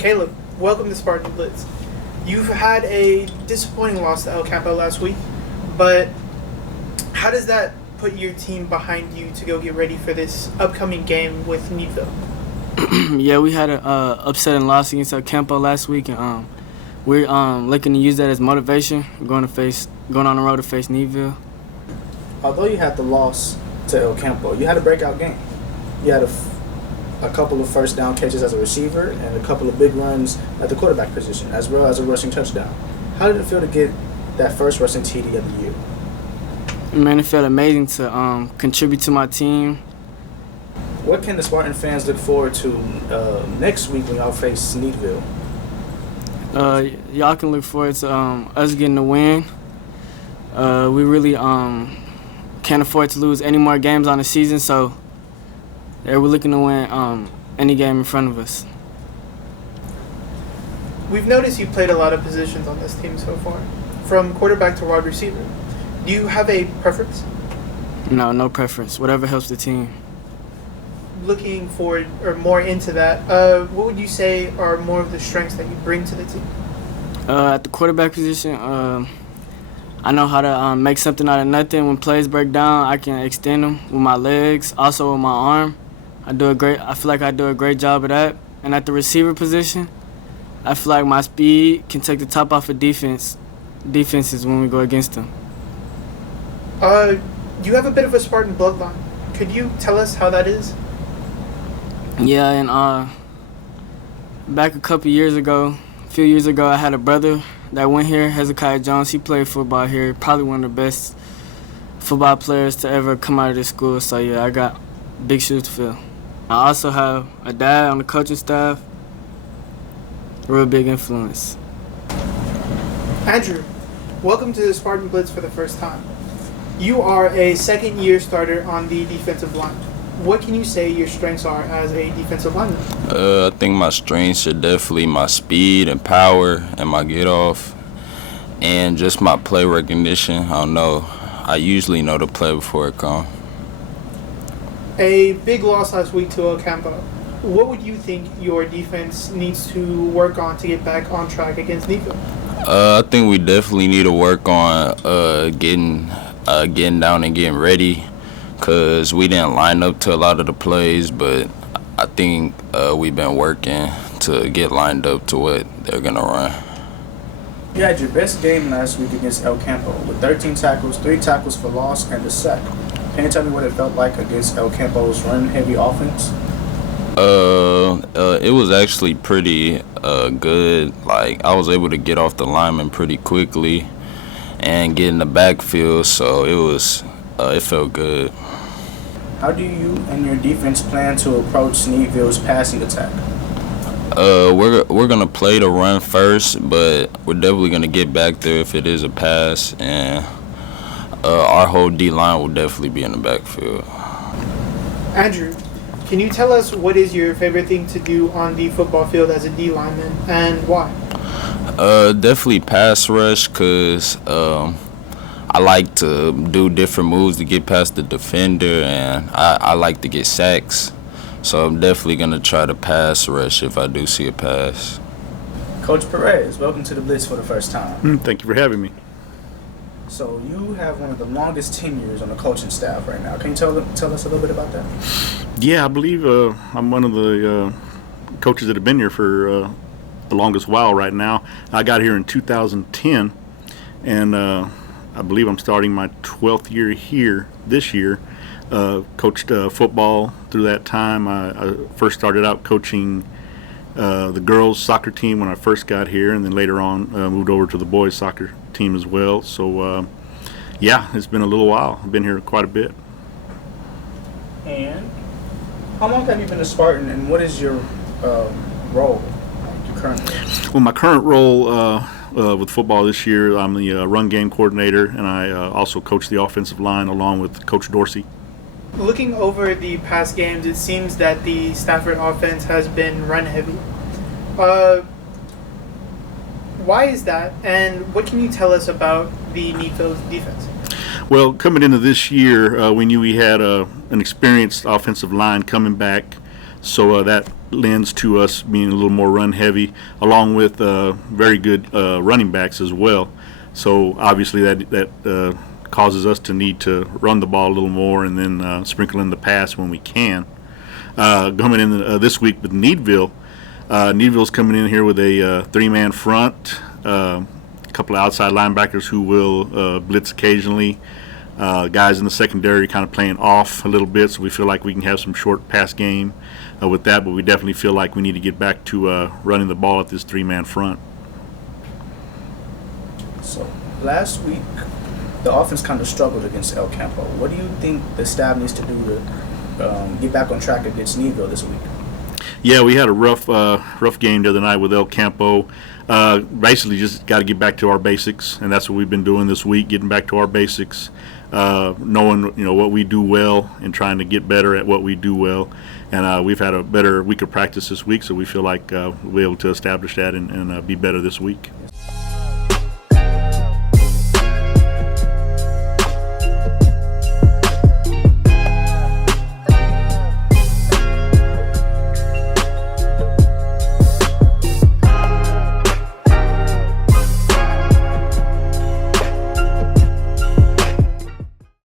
Caleb, welcome to Spartan Blitz. You've had a disappointing loss to Campo last week, but how does that put your team behind you to go get ready for this upcoming game with Needville? Yeah, we had an upsetting loss against Campo last week, and we're looking to use that as motivation. Going on the road to face Needville. Although you had the loss to Campo, you had a breakout game. You had a couple of first down catches as a receiver and a couple of big runs at the quarterback position, as well as a rushing touchdown. How did it feel to get that first rushing TD of the year? Man, it felt amazing to contribute to my team. What can the Spartan fans look forward to next week when y'all face Needville? Y'all can look forward to us getting the win. We really can't afford to lose any more games on the season, so we're looking to win any game in front of us. We've noticed you played a lot of positions on this team so far, from quarterback to wide receiver. Do you have a preference? No preference. Whatever helps the team. Looking forward or more into that, what would you say are more of the strengths that you bring to the team? At the quarterback position, I know how to make something out of nothing. When plays break down, I can extend them with my legs, also with my arm. I feel like I do a great job of that. And at the receiver position, I feel like my speed can take the top off of defenses when we go against them. You have a bit of a Spartan bloodline. Could you tell us how that is? Yeah, and back a few years ago, I had a brother that went here, Hezekiah Jones. He played football here, probably one of the best football players to ever come out of this school. So, yeah, I got big shoes to fill. I also have a dad on the coaching staff, real big influence. Andrew, welcome to the Spartan Blitz for the first time. You are a second-year starter on the defensive line. What can you say your strengths are as a defensive lineman? I think my strengths are definitely my speed and power and my get-off and just my play recognition. I don't know. I usually know the play before it comes. A big loss last week to Campo. What would you think your defense needs to work on to get back on track against Needville? I think we definitely need to work on getting down and getting ready, because we didn't line up to a lot of the plays, but I think we've been working to get lined up to what they're going to run. You had your best game last week against Campo with 13 tackles, 3 tackles for loss, and a sack. Can you tell me what it felt like against Campo's run-heavy offense? It was actually pretty good. Like, I was able to get off the lineman pretty quickly and get in the backfield, so it felt good. How do you and your defense plan to approach Needville's passing attack? We're gonna play the run first, but we're definitely gonna get back there if it is a pass, and our whole D line will definitely be in the backfield. Andrew, can you tell us what is your favorite thing to do on the football field as a D lineman and why? Definitely pass rush, because I like to do different moves to get past the defender, and I like to get sacks. So I'm definitely going to try to pass rush if I do see a pass. Coach Perez, welcome to the Blitz for the first time. Thank you for having me. So you have one of the longest tenures on the coaching staff right now. Can you tell us a little bit about that? Yeah, I believe I'm one of the coaches that have been here for the longest while right now. I got here in 2010, and I believe I'm starting my 12th year here this year. Coached football through that time. I first started out coaching the girls' soccer team when I first got here, and then later on moved over to the boys' soccer team as well. So, yeah, it's been a little while. I've been here quite a bit. And how long have you been a Spartan, and what is your role currently? Well, my current role with football this year, I'm the run game coordinator, and I also coach the offensive line along with Coach Dorsey. Looking over the past games, it seems that the Stafford offense has been run-heavy. Why is that, and what can you tell us about the Needville defense? Well, coming into this year, we knew we had an experienced offensive line coming back, so that lends to us being a little more run heavy, along with very good running backs as well. So obviously that causes us to need to run the ball a little more and then sprinkle in the pass when we can. Coming in this week with Needville, Needville's coming in here with a three-man front, a couple of outside linebackers who will blitz occasionally. Guys in the secondary kind of playing off a little bit, so we feel like we can have some short pass game with that, but we definitely feel like we need to get back to running the ball at this three-man front. So last week, the offense kind of struggled against El Campo. What do you think the staff needs to do to get back on track against Needville this week? Yeah, we had a rough game the other night with El Campo. Basically, just got to get back to our basics, and that's what we've been doing this week, getting back to our basics, knowing what we do well and trying to get better at what we do well. And we've had a better week of practice this week, so we feel like we'll be able to establish that and be better this week. Yes,